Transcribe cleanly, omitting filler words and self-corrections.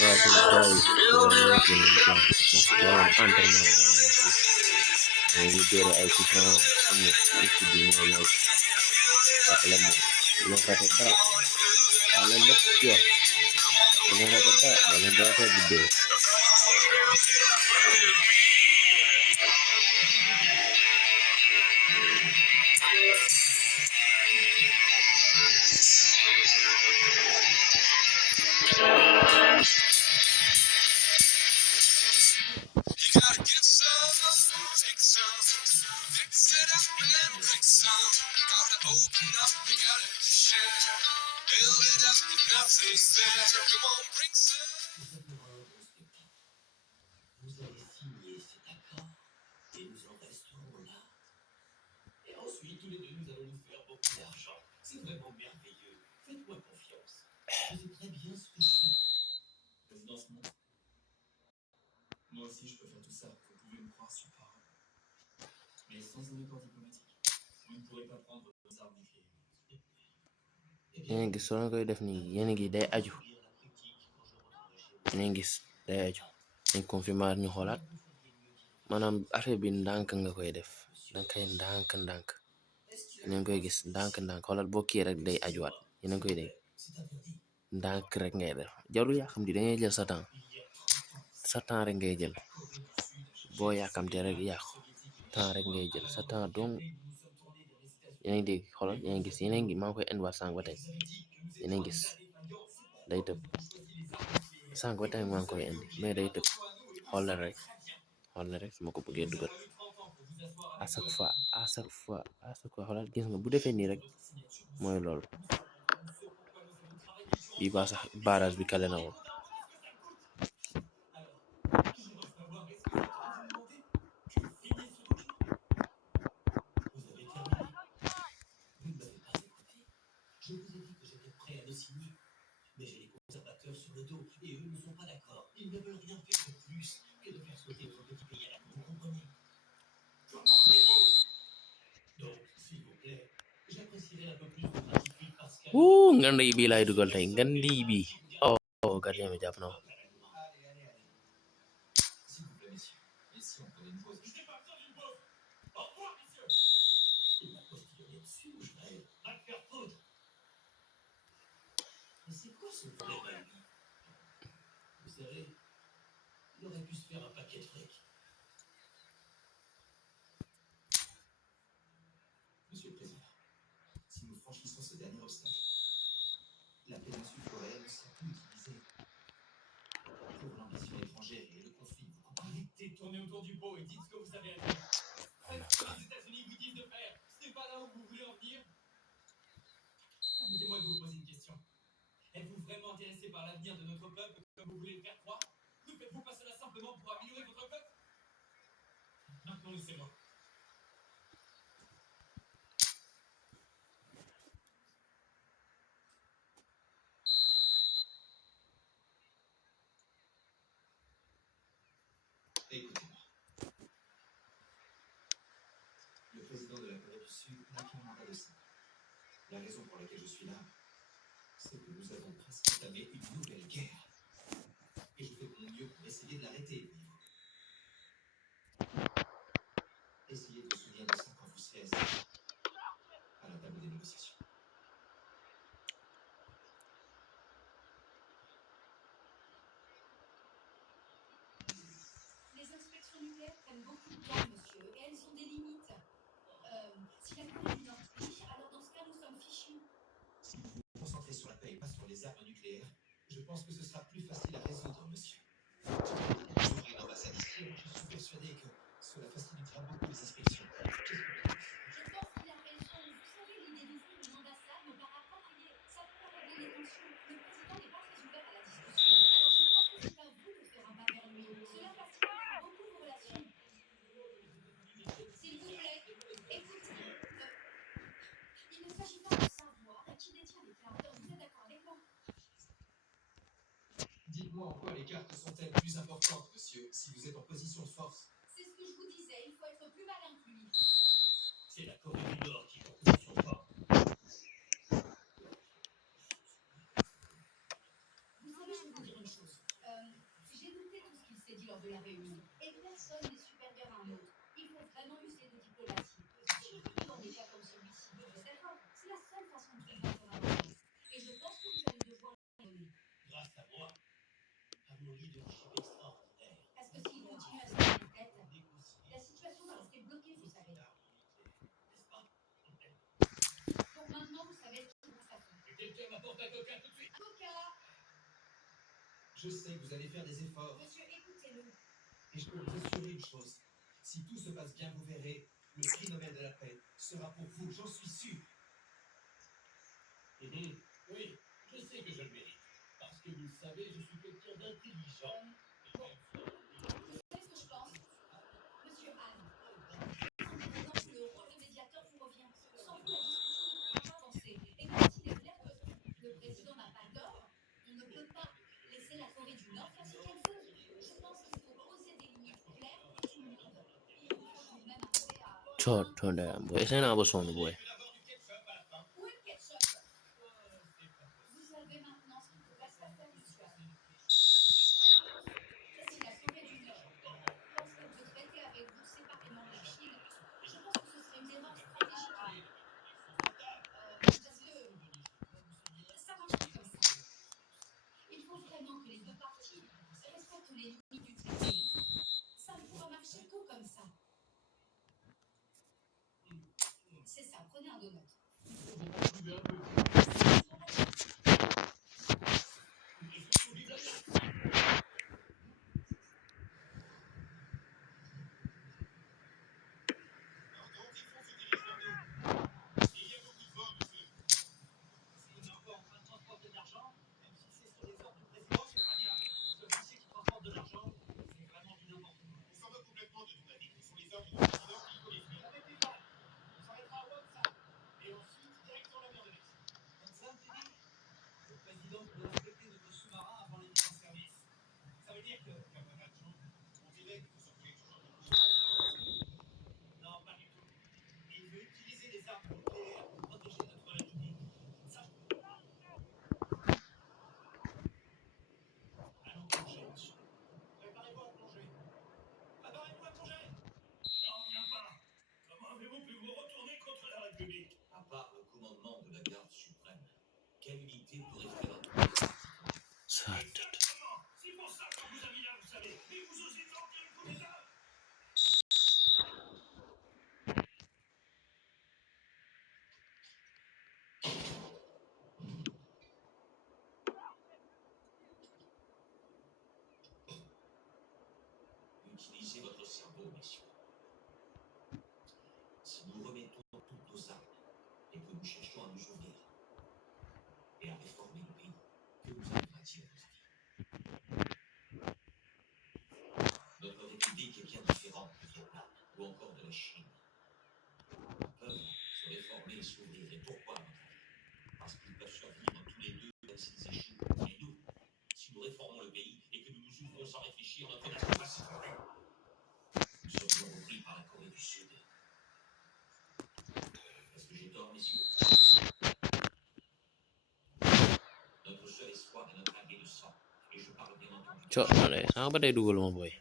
waaw tamit gars yi dañoo gën a jàng ndax maanaam entraînement waaye ñu dóore ay coup franc xam nga ci équipe bi mooy loolu parce que la moom du leen rate dara waaw loolu lépp ci wax du leen rate dara da leen di rate di dóor yéen gis soo koy def nii yéen ngi day aju yéen gis day aju dañ confirmer ñu xoolaat maanaam affaire bi ndànk nga koy def danga koy ndànk yéen koy gis ndànk xoolaat boo kii rek day ajuwaat yéen koy dégg ndànk rek ngay def jarul yaa xam di dangay jël sa temps rek ngay jël boo yàkkamte rek yàqu temps rek ngay jël sa temps donc yéen ngi dégg xoolal yéen gis yéen ngi maa ngi koy indiwaat sànq ba tey yéen gis day tëb sànq ba tey maa ngi koy indi mais day tëb xool la rek su ma ko bëggee dugal à chaque fois xoolal gis nga bu defee nii rek mooy loolu bii baa sax barrage bi kale na woon ngandi bi lay dugal tey ngandi bi oh gardien bi jàpp na ko Je sais que vous allez faire des efforts. Monsieur, écoutez-le. Et je peux vous assurer une chose. Si tout se passe bien, vous verrez, le prix Nobel de la paix sera pour vous, j'en suis sûr. Oui, je sais que je le mérite. Parce que vous le savez, je suis quelqu'un d'intelligent. Vous savez ce que je pense? Monsieur Anne, maintenant que le rôle de médiateur vous revient, sans vous, la discussion ne pourra pas avancer. Et même s'il est clair que le président n'a pas tort, on ne peut pas laisser la Corée du Nord faire ce qu'elle veut. Je pense qu'il faut poser des limites claires pour tout le monde. Il faut tout de même arriver à... Turn down, boy. It's ain't always on, boy. Où est le ketchup? Vous savez maintenant ce qu'il vous reste à faire, monsieur Anne. Si la Corée du Nord penserait de traiter avec vous séparément de la Chine, je pense que ce serait une erreur stratégique. Parce que ça marche pas comme ça. Il faut vraiment que les deux parties respectent les limites du traité. Ça ne pourra marcher que comme ça. C'est ça, prenez un donut. À part le commandement de la garde suprême, quelle unité pourrait faire un Exactement. C'est pour ça qu'on vous a mis là, vous savez. Mais vous osez tenter un coup d'état. Utilisez votre cerveau, messieurs. Si nous remettons toutes nos armes et que nous cherchons à nous ouvrir et à réformer le pays, que nous arrivera-t-il à votre avis? Notre République est bien différente du Vietnam ou encore de la Chine. Peuvent se réformer et s'ouvrir. Et pourquoi, à votre avis? Parce qu'ils peuvent survivre tous les deux, même s'ils échouent. Et nous, si nous réformons le pays et que nous nous ouvrons sans réfléchir, notre nation va s'effondrer. Nous serons repris par la Corée du Sud. Est-ce que j'ai tort, messieurs? Notre seul espoir est notre allié de sang. Et je parle bien entendu. Turn down. How about they do it, boy?